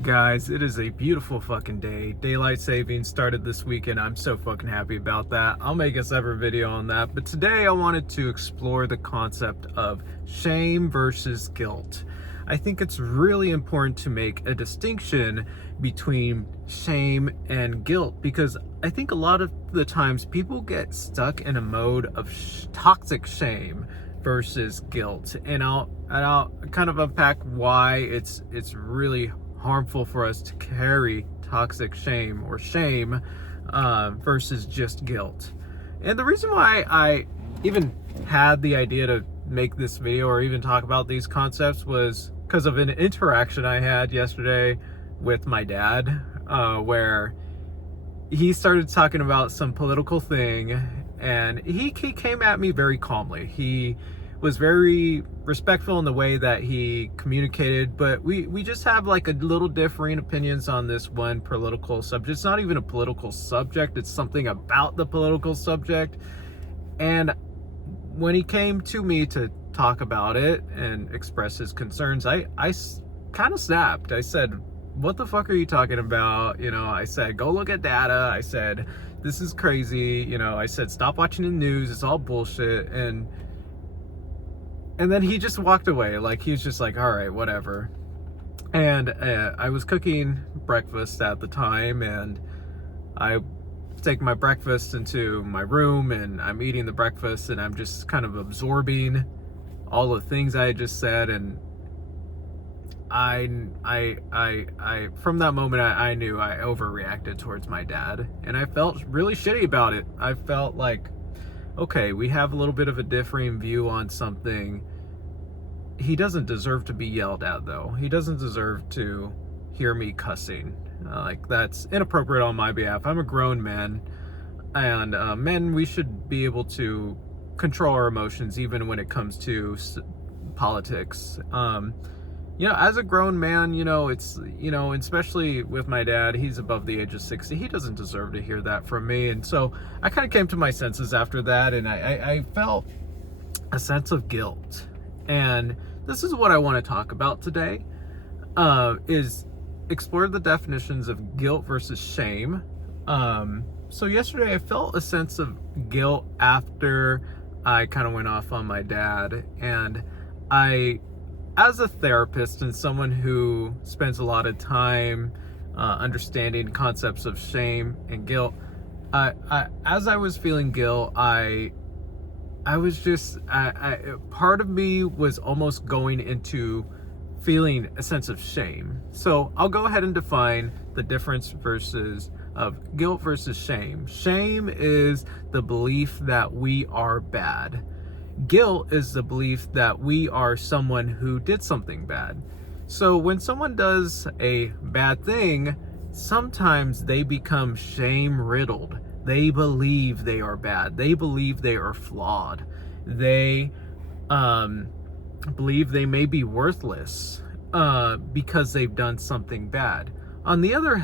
Guys, it is a beautiful fucking day. Daylight savings started this weekend. I'm so fucking happy about that. I'll make a separate video on that. But today I wanted to explore the concept of shame versus guilt. I think it's really important to make a distinction between shame and guilt because I think a lot of the times people get stuck in a mode of toxic shame versus guilt. And I'll kind of unpack why it's really harmful for us to carry toxic shame or shame versus just guilt. And the reason why I even had the idea to make this video or even talk about these concepts was because of an interaction I had yesterday with my dad, where he started talking about some political thing, and he came at me very calmly. He was very respectful in the way that he communicated, but we just have like a little differing opinions on this one political subject. It's not even a political subject, it's something about the political subject. And when he came to me to talk about it and express his concerns, I kind of snapped. I said, what the fuck are you talking about? I said, go look at data. I said, this is crazy. I said, stop watching the news. It's all bullshit. And then he just walked away. Like, he was just like, all right, whatever. And I was cooking breakfast at the time, and I take my breakfast into my room, and I'm eating the breakfast, and I'm just kind of absorbing all the things I just said. And I from that moment, I knew I overreacted towards my dad, and I felt really shitty about it. I felt like, okay, we have a little bit of a differing view on something. He doesn't deserve to be yelled at, though. He doesn't deserve to hear me cussing. Like, that's inappropriate on my behalf. I'm a grown man, and men, we should be able to control our emotions even when it comes to politics. As a grown man, it's, especially with my dad, he's above the age of 60. He doesn't deserve to hear that from me. And so I kind of came to my senses after that, and I felt a sense of guilt. And this is what I want to talk about today, is explore the definitions of guilt versus shame. So yesterday I felt a sense of guilt after I kind of went off on my dad. And as a therapist and someone who spends a lot of time understanding concepts of shame and guilt, as I was feeling guilt, I was just, part of me was almost going into feeling a sense of shame. So I'll go ahead and define the difference of guilt versus shame. Shame is the belief that we are bad. Guilt is the belief that we are someone who did something bad. So when someone does a bad thing, sometimes they become shame-riddled. They believe they are bad. They believe they are flawed. They believe they may be worthless because they've done something bad. On the other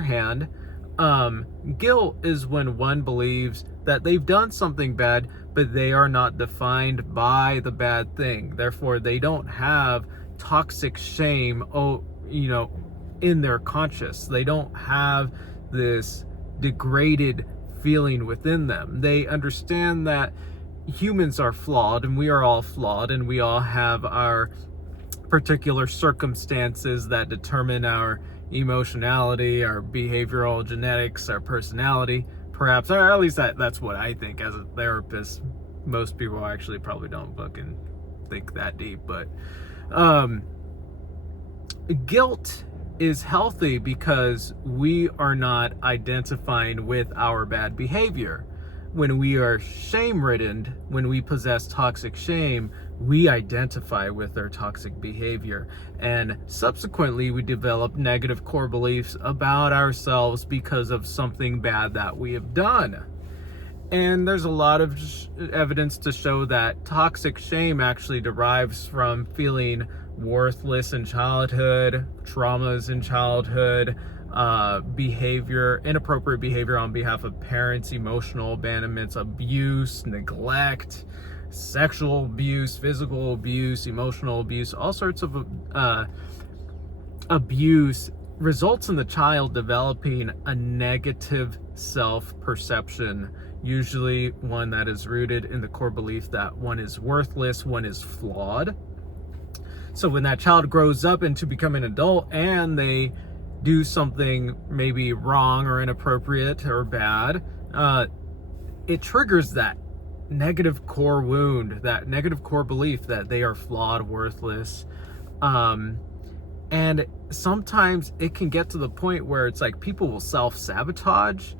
hand, guilt is when one believes that they've done something bad, but they are not defined by the bad thing. Therefore, they don't have toxic shame, in their conscience. They don't have this degraded feeling within them. They understand that humans are flawed, and we are all flawed, and we all have our particular circumstances that determine our emotionality, our behavioral genetics, our personality, perhaps, or at least that's what I think as a therapist. Most people actually probably don't fucking think that deep, but guilt is healthy because we are not identifying with our bad behavior. When we are shame-ridden, when we possess toxic shame, we identify with our toxic behavior. And subsequently, we develop negative core beliefs about ourselves because of something bad that we have done. And there's a lot of evidence to show that toxic shame actually derives from feeling worthless in childhood, traumas in childhood, inappropriate behavior on behalf of parents, emotional abandonments, abuse, neglect, sexual abuse, physical abuse, emotional abuse, all sorts of abuse results in the child developing a negative self-perception, usually one that is rooted in the core belief that one is worthless, one is flawed. So when that child grows up into becoming an adult and they do something maybe wrong or inappropriate or bad, it triggers that negative core wound, that negative core belief that they are flawed, worthless. And sometimes it can get to the point where it's like people will self-sabotage.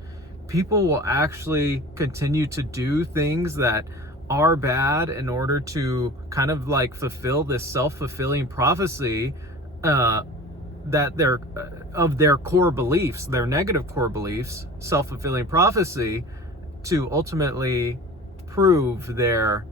People will actually continue to do things that are bad in order to kind of like fulfill this self-fulfilling prophecy that they're of their core beliefs, their negative core beliefs, self-fulfilling prophecy, to ultimately prove their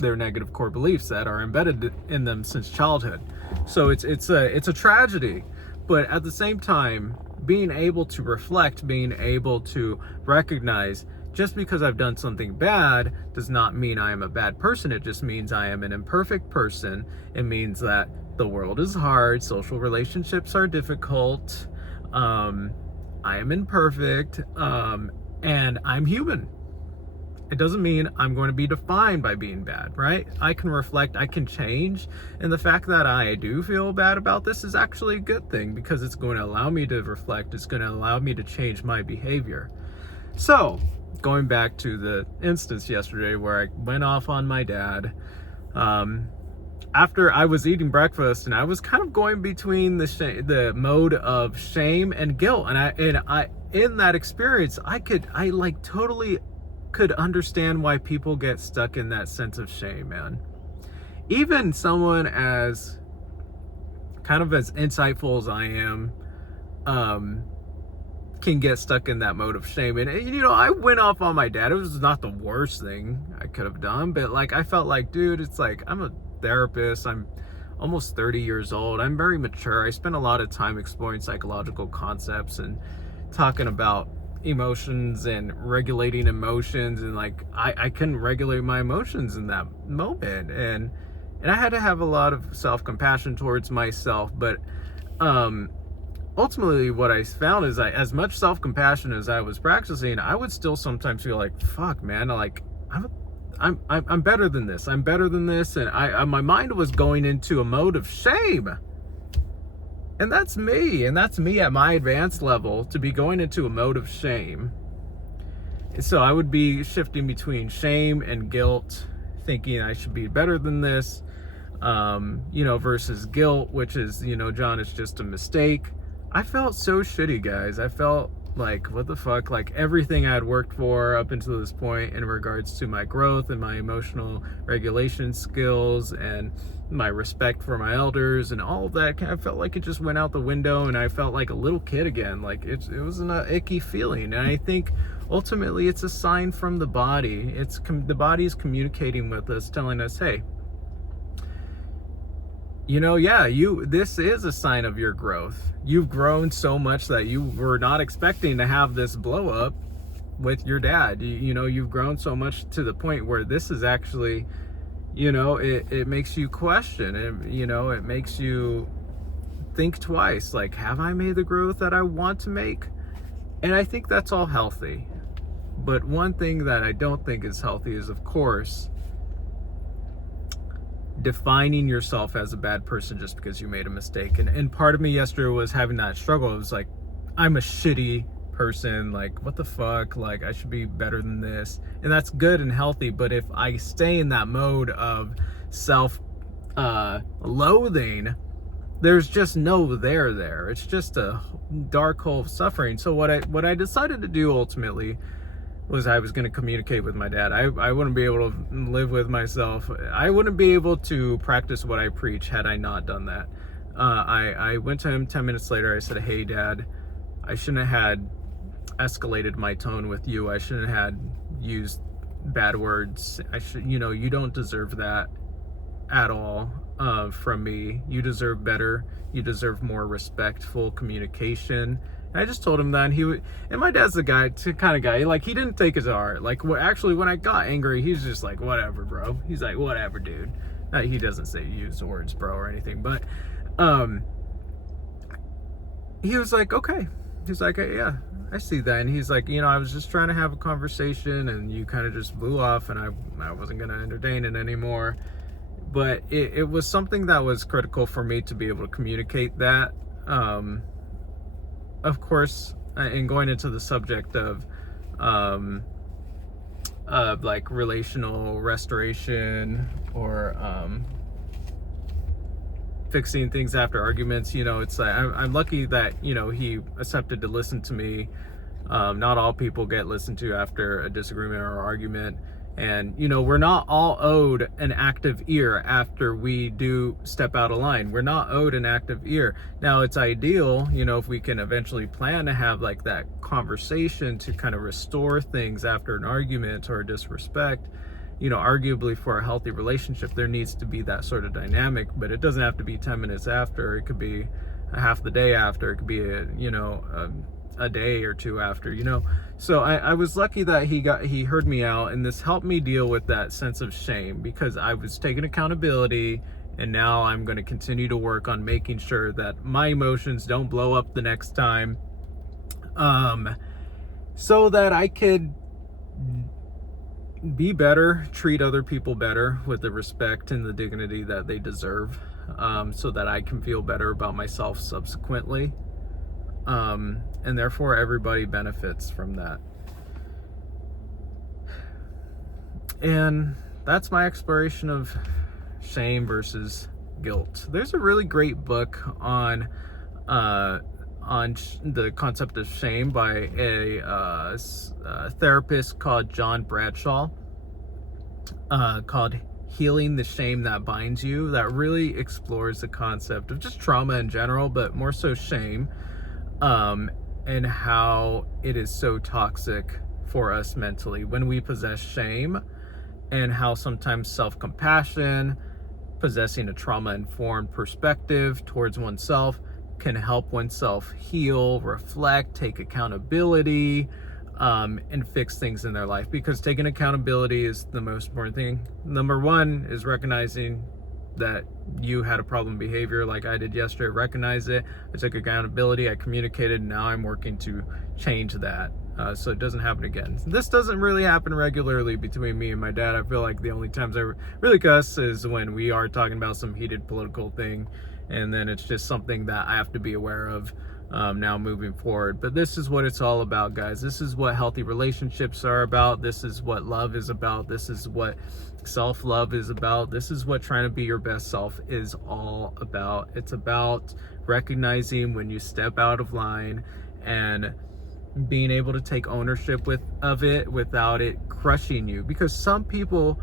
negative core beliefs that are embedded in them since childhood. So it's a tragedy, but at the same time, being able to reflect, being able to recognize, just because I've done something bad does not mean I am a bad person. It just means I am an imperfect person. It means that the world is hard, social relationships are difficult, I am imperfect, and I'm human. It doesn't mean I'm going to be defined by being bad, right? I can reflect, I can change. And the fact that I do feel bad about this is actually a good thing, because it's going to allow me to reflect. It's going to allow me to change my behavior. So, going back to the instance yesterday where I went off on my dad, after I was eating breakfast, and I was kind of going between the mode of shame and guilt. And I in that experience, I totally could understand why people get stuck in that sense of shame, man. Even someone as kind of as insightful as I am, can get stuck in that mode of shame. And I went off on my dad. It was not the worst thing I could have done, but like, I felt like, dude, it's like, I'm a therapist. I'm almost 30 years old. I'm very mature. I spent a lot of time exploring psychological concepts and talking about emotions and regulating emotions, and like I couldn't regulate my emotions in that moment, and I had to have a lot of self-compassion towards myself. But ultimately what I found is that as much self-compassion as I was practicing, I would still sometimes feel like, fuck, man, like I'm better than this, I'm better than this, and my mind was going into a mode of shame. And that's me at my advanced level, to be going into a mode of shame. And so I would be shifting between shame and guilt, thinking I should be better than this, versus guilt, which is, John, it's just a mistake. I felt so shitty, guys. I felt like, what the fuck? Like, everything I had worked for up until this point in regards to my growth and my emotional regulation skills and my respect for my elders and all of that, I felt like it just went out the window, and I felt like a little kid again. Like, it was an icky feeling. And I think ultimately it's a sign from the body. The body is communicating with us, telling us, hey, this is a sign of your growth. You've grown so much that you were not expecting to have this blow up with your dad. You've grown so much to the point where this is actually, it makes you question, it makes you think twice, like, have I made the growth that I want to make? And I think that's all healthy. But one thing that I don't think is healthy is, of course, defining yourself as a bad person just because you made a mistake. And part of me yesterday was having that struggle. It was like, I'm a shitty person, like, what the fuck, like, I should be better than this. And that's good and healthy, but if I stay in that mode of self loathing, there's just no there. It's just a dark hole of suffering. So what I decided to do ultimately was I was going to communicate with my dad. I wouldn't be able to live with myself. I wouldn't be able to practice what I preach had I not done that. I went to him 10 minutes later. I said, hey, Dad, I shouldn't have had escalated my tone with you. I shouldn't have had used bad words. You don't deserve that at all from me. You deserve better. You deserve more respectful communication. And I just told him that, and my dad's the kind of guy, like, he didn't take it to heart. Like, actually, when I got angry, he's just like, whatever, bro. He's like, whatever, dude. He doesn't say use the words bro or anything, but he was like, okay. He's like, yeah, I see that. And he's like, I was just trying to have a conversation and you kind of just blew off, and I wasn't going to entertain it anymore. But it was something that was critical for me to be able to communicate that. Of course, in going into the subject of like relational restoration or fixing things after arguments, it's like I'm lucky that he accepted to listen to me. Not all people get listened to after a disagreement or argument, and we're not all owed an active ear after we do step out of line. We're not owed an active ear. Now it's ideal, if we can eventually plan to have like that conversation to kind of restore things after an argument or a disrespect. Arguably for a healthy relationship, there needs to be that sort of dynamic, but it doesn't have to be 10 minutes after. It could be a half the day after. It could be a day or two after, So I was lucky that he heard me out, and this helped me deal with that sense of shame, because I was taking accountability, and now I'm going to continue to work on making sure that my emotions don't blow up the next time, so that I could be better, treat other people better with the respect and the dignity that they deserve, so that I can feel better about myself subsequently. And therefore everybody benefits from that. And that's my exploration of shame versus guilt. There's a really great book on the concept of shame by a therapist called John Bradshaw, called Healing the Shame That Binds You, that really explores the concept of just trauma in general, but more so shame, and how it is so toxic for us mentally when we possess shame, and how sometimes self-compassion, possessing a trauma-informed perspective towards oneself, can help oneself heal, reflect, take accountability, and fix things in their life. Because taking accountability is the most important thing. Number one is recognizing that you had a problem behavior like I did yesterday. Recognize it. I took accountability. I communicated. Now I'm working to change that, so it doesn't happen again. This doesn't really happen regularly between me and my dad. I feel like the only times I really cuss is when we are talking about some heated political thing, and then it's just something that I have to be aware of now moving forward. But this is what it's all about, guys. This is what healthy relationships are about. This is what love is about. This is what self-love is about. This is what trying to be your best self is all about. It's about recognizing when you step out of line and being able to take ownership of it without it crushing you. Because some people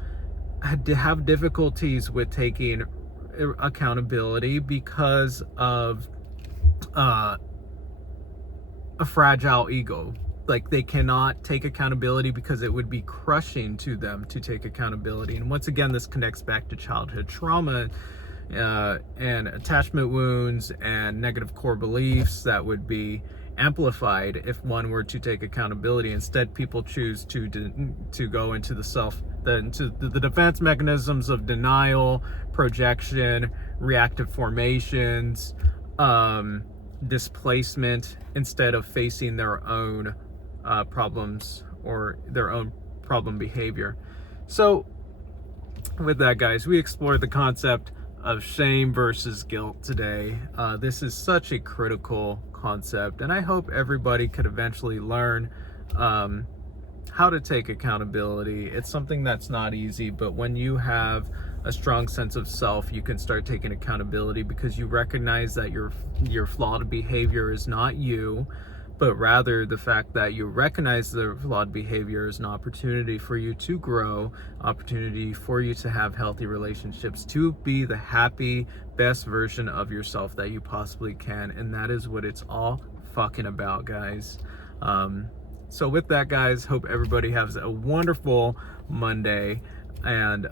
have difficulties with taking accountability because of a fragile ego. Like, they cannot take accountability because it would be crushing to them to take accountability. And once again, this connects back to childhood trauma and attachment wounds and negative core beliefs that would be amplified if one were to take accountability. Instead, people choose to go into the defense mechanisms of denial, projection, reactive formations, displacement, instead of facing their own problems or their own problem behavior. So with that, guys, we explored the concept of shame versus guilt today. This is such a critical concept, and I hope everybody could eventually learn how to take accountability. It's something that's not easy, but when you have a strong sense of self, you can start taking accountability, because you recognize that your flawed behavior is not you, but rather the fact that you recognize the flawed behavior is an opportunity for you to grow, opportunity for you to have healthy relationships, to be the happy, best version of yourself that you possibly can. And that is what it's all fucking about, guys. So with that, guys, hope everybody has a wonderful Monday. And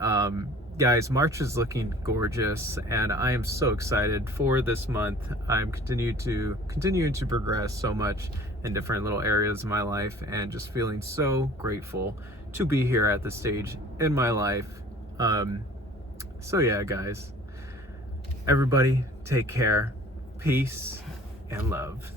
guys, March is looking gorgeous, and I am so excited for this month. I'm continuing to progress so much in different little areas of my life, and just feeling so grateful to be here at this stage in my life. So yeah, guys, everybody take care, peace and love.